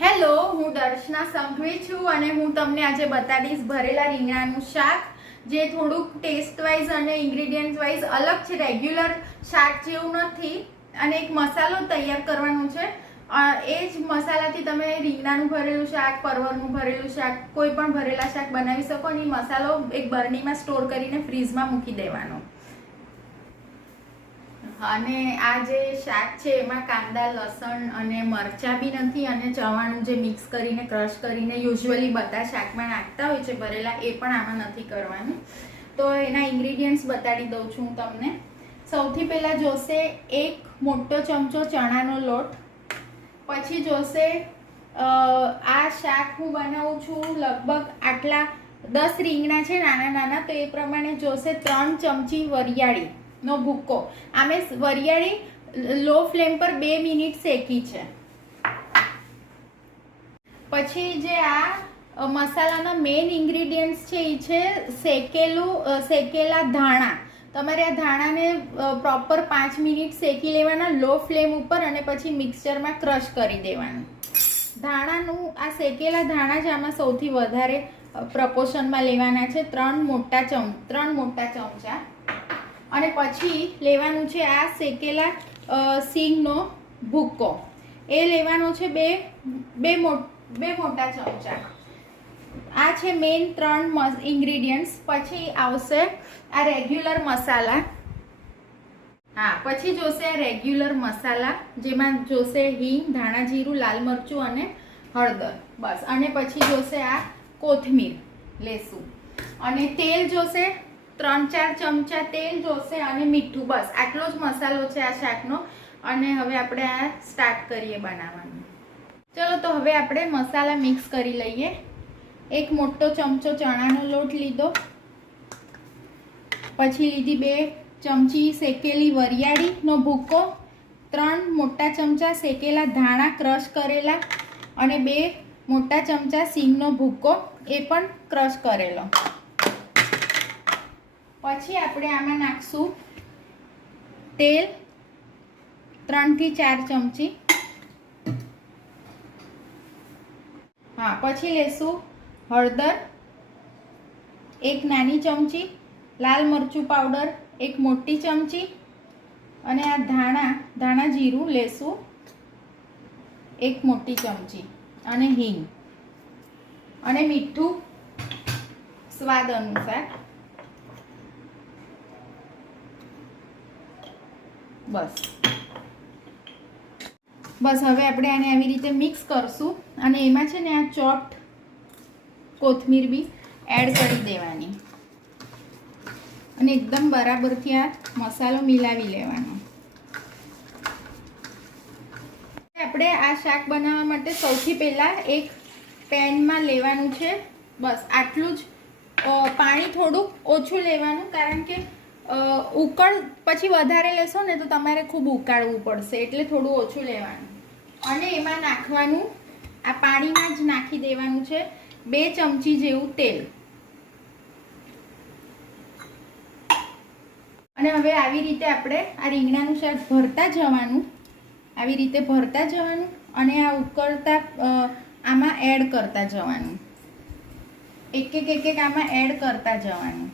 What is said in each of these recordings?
Hello, હું દર્શના સંઘવી છું અને હું તમને આજે બતાડીશ ભરેલા રીંગણાનું શાક, જે થોડુંક ટેસ્ટ વાઇઝ અને ઇન્ગ્રેડિયન્ટ વાઇઝ અલગ છે. રેગ્યુલર શાક જેવું નથી અને એક મસાલો તૈયાર કરવાનો છે. એ જ મસાલાથી તમે રીંગણાનું ભરેલું શાક, પરવરનું ભરેલું શાક, કોઈ પણ ભરેલા શાક બનાવી શકો. અને મસાલો એક બરણીમાં સ્ટોર કરીને ફ્રીઝમાં મૂકી દેવાનો. અને આ જે શાક છે એમાં કાંદા, લસણ અને મરચાં બી નથી, અને ચવાણું જે મિક્સ કરીને ક્રશ કરીને યુઝ્યુઅલી બધા શાકમાં નાખતા હોય છે ભરેલા, એ પણ આમાં નથી કરવાનું. તો એના ઇન્ગ્રેડિયન્ટ્સ બતાડી દઉં છું હું તમને. સૌથી પહેલાં જોશે એક મોટો ચમચો ચણાનો લોટ. પછી જોશે આ શાક હું બનાવું છું લગભગ આટલા 10 રીંગણા છે નાના નાના, તો એ પ્રમાણે જોશે 3 ચમચી વરિયાળી નો ભૂક્કો. આમે વરિયાળી લો ફ્લેમ પર 2 મિનિટ શેકી છે. પછી જે આ મસાલાના મેઇન ઇન્ગ્રેડિયન્ટ્સ છે એ છે શેકેલા ધાણા. તમારે આ ધાણાને પ્રોપર 5 મિનિટ શેકી લેવાના લો ફ્લેમ ઉપર, અને પછી મિક્સચરમાં ક્રશ કરી દેવાનું. ધાણાનું આ શેકેલા ધાણા જ આમાં સૌથી વધારે પ્રપોર્શનમાં લેવાના છે, 3 મોટા ચમચા. અને પછી લેવાનું છે આ શેકેલા સિંગનો ભૂક્કો, એ લેવાનો છે બે મોટા ચમચા. આ છે મેઇન 3 ઇન્ગ્રેડિયન્ટ્સ. પછી આવશે આ રેગ્યુલર મસાલા. પછી જોશે આ રેગ્યુલર મસાલા, જેમાં જોશે હિંગ, ધાણા જીરું, લાલ મરચું અને હળદર, બસ. અને પછી જોશે આ કોથમીર લેશું, અને તેલ જોશે 3-4 ચમચા તેલ જોશે, અને મીઠું. બસ આટલો જ મસાલો છે આ શાકનો. અને હવે આપણે આ સ્ટાર્ટ કરીએ બનાવવાનું. ચલો, તો હવે આપણે મસાલા મિક્સ કરી લઈએ. એક મોટો ચમચો ચણાનો લોટ લીધો. પછી લીધી 2 ચમચી શેકેલી વરિયાળીનો ભૂક્કો, 3 મોટા ચમચા શેકેલા ધાણા ક્રશ કરેલા, અને 2 મોટા ચમચા સિંગનો ભૂક્કો, એ પણ ક્રશ કરેલો. પછી આપણે આમાં નાખશું તેલ 3 થી 4 ચમચી. પછી લેશું હળદર 1 નાની ચમચી, લાલ મરચું પાવડર 1 મોટી ચમચી, અને આ ધાણા જીરું લેશું 1 મોટી ચમચી, અને હિંગ, અને મીઠું સ્વાદ અનુસાર. બસ હવે આપણે આને આવી રીતે મિક્સ કરશું, અને એમાં છે ને આ ચોપ્ડ કોથમીર બી એડ કરી દેવાની, અને એકદમ બરાબરથી આ મસાલો મિલાવી લેવાનો. આપણે આ શાક બનાવવા માટે સૌથી પહેલાં એક પેનમાં લેવાનું છે. બસ આટલું જ. પાણી થોડુંક ઓછું લેવાનું, કારણ કે ઉકળ પછી વધારે લેશો ને તો તમારે ખૂબ ઉકાળવું પડશે, એટલે થોડું ઓછું લેવાનું. અને એમાં નાખવાનું, આ પાણીમાં જ નાખી દેવાનું છે 2 ચમચી જેવું તેલ. અને હવે આવી રીતે આપણે આ રીંગણાનું શાક ભરતા જવાનું, આવી રીતે ભરતા જવાનું, અને આ ઉકળતા આમાં એડ કરતા જવાનું, એક આમાં એડ કરતા જવાનું.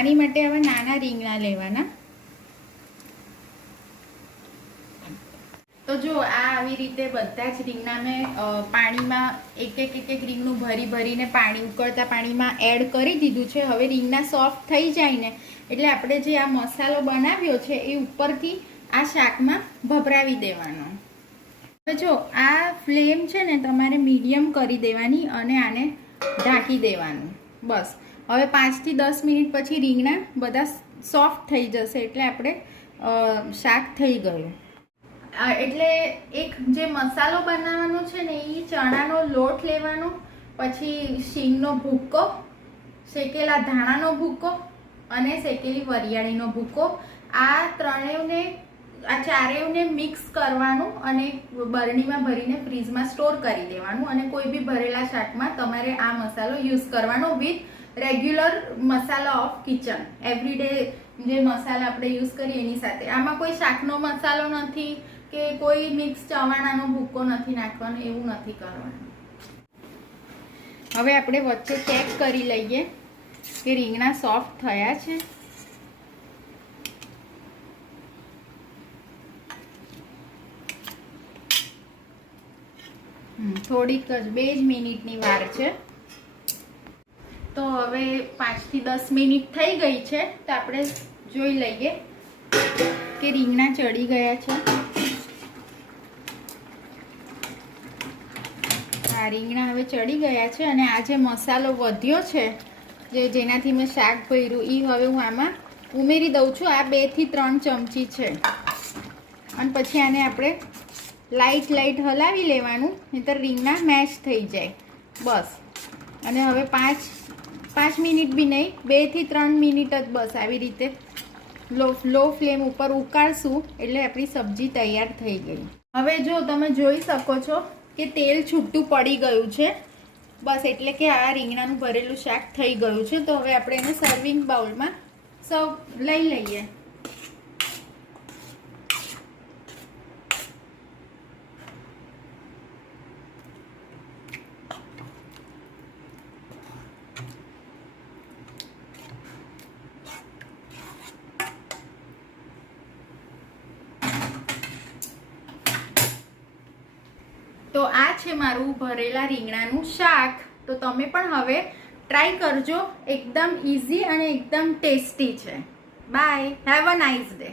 આની માટે હવે નાના રીંગણા લેવાના. તો જો આ આવી રીતે બધા જ રીંગણા મેં પાણીમાં એક રીંગણું ભરીને ઉકળતા પાણીમાં એડ કરી દીધું છે. હવે રીંગણા સોફ્ટ થઈ જાય ને એટલે આપણે જે આ મસાલો બનાવ્યો છે એ ઉપરથી આ શાકમાં ભભરાવી દેવાનો. હવે જો આ ફ્લેમ છે ને તમારે મીડિયમ કરી દેવાની, અને આને ઢાંકી દેવાનું. બસ હવે 5 થી 10 મિનિટ પછી રીંગણા બધા સોફ્ટ થઈ જશે, એટલે આપણે શાક થઈ ગયું. એટલે એક જે મસાલો બનાવવાનો છે ને એ ચણાનો લોટ લેવાનો, પછી શીંગનો ભૂક્કો, શેકેલા ધાણાનો ભૂક્કો, અને શેકેલી વરિયાળીનો ભૂક્કો. આ ત્રણેયને આ ચારેયને મિક્સ કરવાનું અને બરણીમાં ભરીને ફ્રીજમાં સ્ટોર કરી દેવાનું, અને કોઈ બી ભરેલા શાકમાં તમારે આ મસાલો યુઝ કરવાનો with regular masala of kitchen, every day જે મસાલા આપણે યુઝ કરીએ એની સાથે. આમાં કોઈ શાકનો મસાલો નથી કે કોઈ મિક્સ ચવાણાનો ભૂકો નથી નાખવાનો, એવું નથી કરવાનું. હવે આપણે વચ્ચે ચેક કરી લઈએ કે રીંગણા સોફ્ટ થયા છે. થોડીક જ 2 જ મિનિટની વાર છે. તો હવે 5 થી 10 મિનિટ થઈ ગઈ છે, તો આપણે જોઈ લઈએ કે રીંગણા ચડી ગયા છે. આ રીંગણા હવે ચડી ગયા છે, અને આ જે મસાલો વધ્યો છે જેનાથી મેં શાક ભર્યું, એ હવે હું આમાં ઉમેરી દઉં છું. આ 2 થી 3 ચમચી છે, અને પછી આને આપણે લાઈટ હલાવી લેવાનું, નહીંતર રીંગણા મેશ થઈ જાય. બસ. અને હવે 5 મિનિટ બી નહીં, 2 થી 3 મિનિટ જ બસ આવી રીતે લો ફ્લેમ ઉપર ઉકાળશું એટલે આપણી સબ્જી તૈયાર થઈ ગઈ. હવે જો તમે જોઈ શકો છો કે તેલ છૂટું પડી ગયું છે. બસ, એટલે કે આ રીંગણાનું ભરેલું શાક થઈ ગયું છે. તો હવે આપણે એને સર્વિંગ બાઉલમાં લઈ લઈએ. તો આ છે મારું ભરેલા રીંગણાનું શાક. તો તમે પણ હવે ટ્રાય કરજો. એકદમ ઇઝી અને એકદમ ટેસ્ટી છે. Bye, have a nice day.